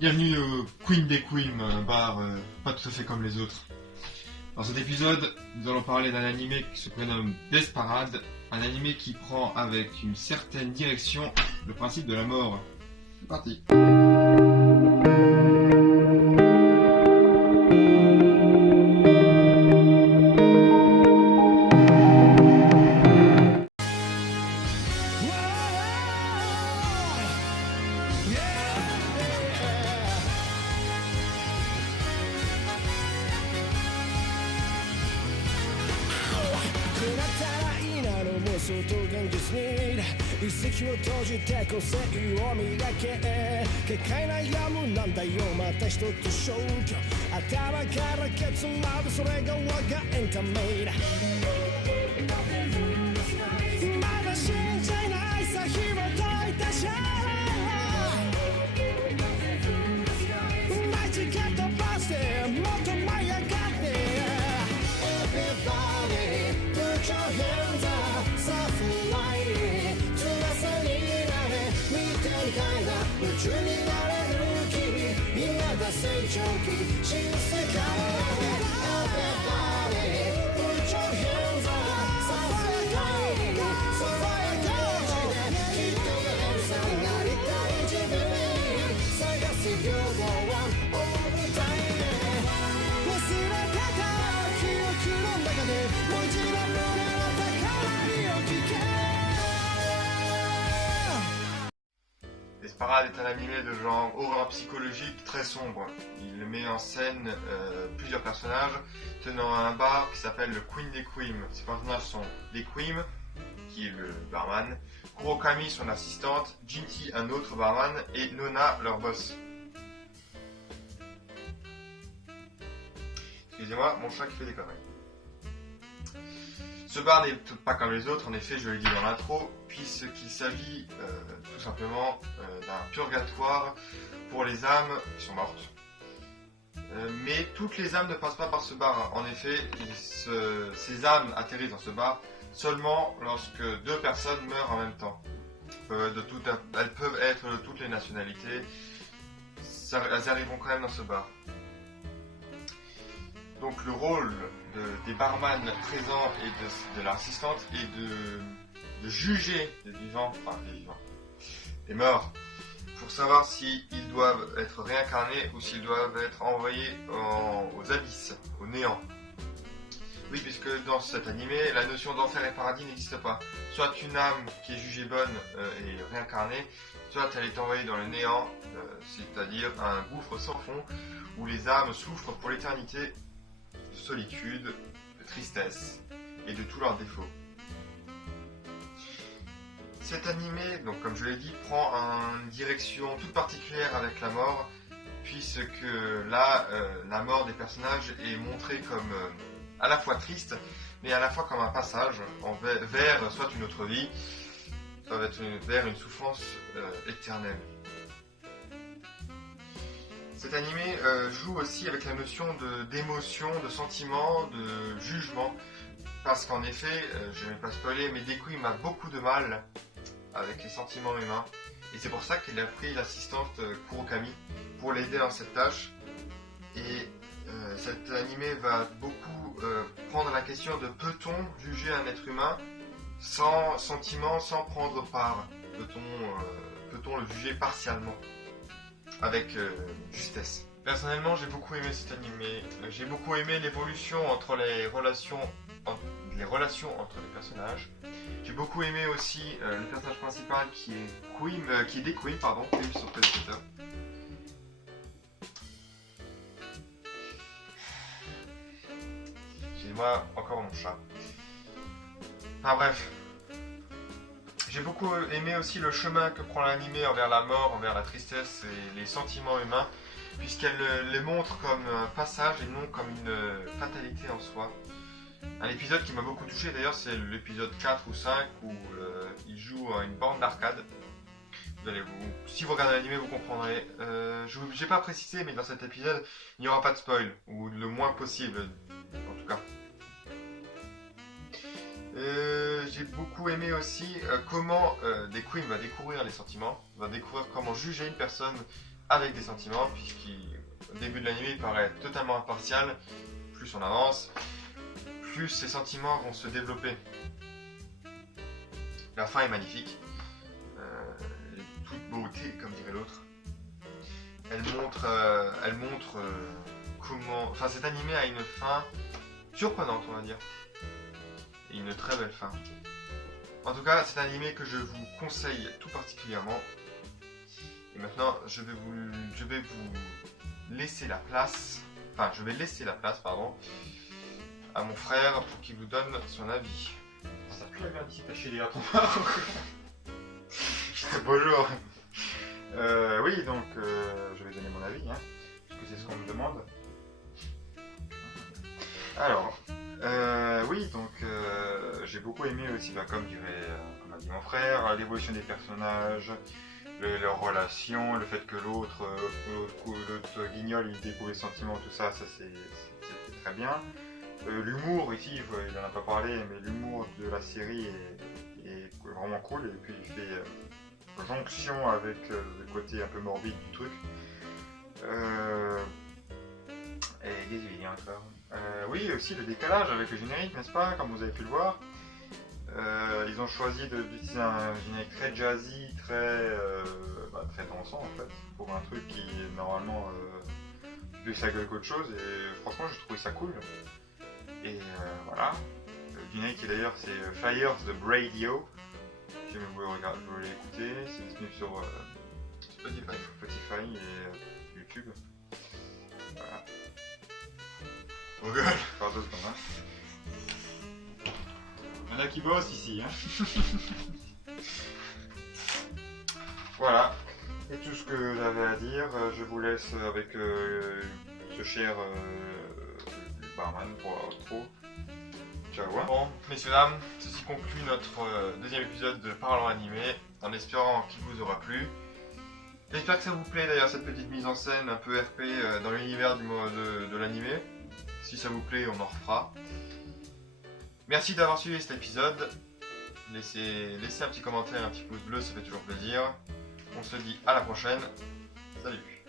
Bienvenue au Queen des Queens, un bar pas tout à fait comme les autres. Dans cet épisode, nous allons parler d'un animé qui se prénomme Desparade, un animé qui prend avec une certaine direction le principe de la mort. C'est parti.外現実に一石を投じて個性を磨け結界悩むなんだよまた一つ消去頭からケツまでそれが我がエンタメだまだ信じないさ紐解いたシャマジ蹴飛ばしてもっと舞い上がって Everybody put your hands up 夢中になれる君今だ成長期新世界 Everybody put your hands up さあ世界にそばやかちできっとエルさんなりたい自分に探す両方は大舞台で忘れてた記憶の中でもう一度胸の高鳴りを聞け Desparade est un animé de genre horreur psychologique très sombre. Il met en scène plusieurs personnages tenant un bar qui s'appelle le Queen des Queens. Ces personnages sont les Queens, qui est le barman, Kurokami son assistante, Jinty un autre barman et Nona leur boss. Excusez-moi, mon chat qui fait des conneries. Ce bar n'est pas comme les autres, en effet, je l'ai dit dans l'intro, puisqu'il s'agit tout simplement d'un purgatoire pour les âmes qui sont mortes. Mais toutes les âmes ne passent pas par ce bar. En effet, ces âmes atterrissent dans ce bar seulement lorsque deux personnes meurent en même temps. Elles peuvent être de toutes les nationalités, elles arriveront quand même dans ce bar. Donc le rôle des barman présents et de l'assistante est de juger les vivants, les morts, pour savoir s'ils doivent être réincarnés ou s'ils doivent être envoyés aux abysses, au néant. Oui, puisque dans cet animé, la notion d'enfer et paradis n'existe pas. Soit une âme qui est jugée bonne est réincarnée, soit elle est envoyée dans le néant, c'est-à-dire un gouffre sans fond, où les âmes souffrent pour l'éternité de solitude, de tristesse et de tous leurs défauts. Cet animé, donc comme je l'ai dit, prend une direction toute particulière avec la mort, puisque là, la mort des personnages est montrée comme à la fois triste, mais à la fois comme un passage vers soit une autre vie, soit vers une souffrance éternelle. Cet animé joue aussi avec la notion d'émotion, de sentiment, de jugement, parce qu'en effet, je ne vais pas spoiler, mais Deku a beaucoup de mal avec les sentiments humains, et c'est pour ça qu'il a pris l'assistante Kurokami pour l'aider dans cette tâche, et cet animé va beaucoup prendre la question de peut-on juger un être humain sans sentiment, sans prendre part, peut-on le juger partiellement avec justesse. Personnellement, j'ai beaucoup aimé cet animé. J'ai beaucoup aimé l'évolution entre les relations entre les personnages. J'ai beaucoup aimé aussi le personnage principal qui est Deku, pardon, qui est son prédécesseur. Excusez-moi, encore mon chat. Enfin bref. J'ai beaucoup aimé aussi le chemin que prend l'animé envers la mort, envers la tristesse et les sentiments humains, puisqu'elle les montre comme un passage et non comme une fatalité en soi. Un épisode qui m'a beaucoup touché d'ailleurs, c'est l'épisode 4 ou 5 où il joue à une borne d'arcade. Si vous regardez l'animé, vous comprendrez. Je n'ai pas précisé, mais dans cet épisode, il n'y aura pas de spoil, ou le moins possible, en tout cas. J'ai beaucoup aimé aussi comment Deku va découvrir les sentiments, va découvrir comment juger une personne avec des sentiments, puisqu'au début de l'anime il paraît totalement impartial. Plus on avance, plus ces sentiments vont se développer. La fin est magnifique, toute beauté comme dirait l'autre. Elle montre comment... Enfin cet animé a une fin surprenante on va dire. Et une très belle fin. En tout cas c'est un animé que je vous conseille tout particulièrement. Et maintenant je vais vous laisser la place. Enfin je vais laisser la place pardon à mon frère pour qu'il vous donne son avis. Ça pue la merde ici, t'as chié les ton Bonjour. Oui, donc je vais donner mon avis, hein, parce que c'est ce qu'on me demande. Alors, oui, donc j'ai beaucoup aimé aussi, comme a dit mon frère, l'évolution des personnages, leurs relations, le fait que l'autre guignol, il découvre les sentiments, tout ça, c'était très bien. L'humour ici, il en a pas parlé, mais l'humour de la série est vraiment cool, et puis il fait jonction avec le côté un peu morbide du truc. Et qu'est-ce qu'il y a encore oui, aussi le décalage avec le générique, n'est-ce pas, comme vous avez pu le voir. Ils ont choisi d'utiliser un générique très jazzy, très dansant en fait, pour un truc qui est normalement plus sa gueule qu'autre chose, et franchement j'ai trouvé ça cool. Et voilà. Le générique d'ailleurs c'est Fires the Radio. Si vous voulez l'écouter, c'est disponible sur Spotify et YouTube. Voilà. Oh gueule. Pardon, hein. Il y en a qui bossent ici, hein. Voilà. Et tout ce que j'avais à dire, je vous laisse avec ce cher barman pour l'outro. Ciao. Hein. Bon, messieurs dames, ceci conclut notre deuxième épisode de Parlons Animé, en espérant qu'il vous aura plu. J'espère que ça vous plaît d'ailleurs cette petite mise en scène un peu RP dans l'univers de l'animé. Si ça vous plaît, on en refera. Merci d'avoir suivi cet épisode. Laissez un petit commentaire, un petit pouce bleu, ça fait toujours plaisir. On se dit à la prochaine. Salut.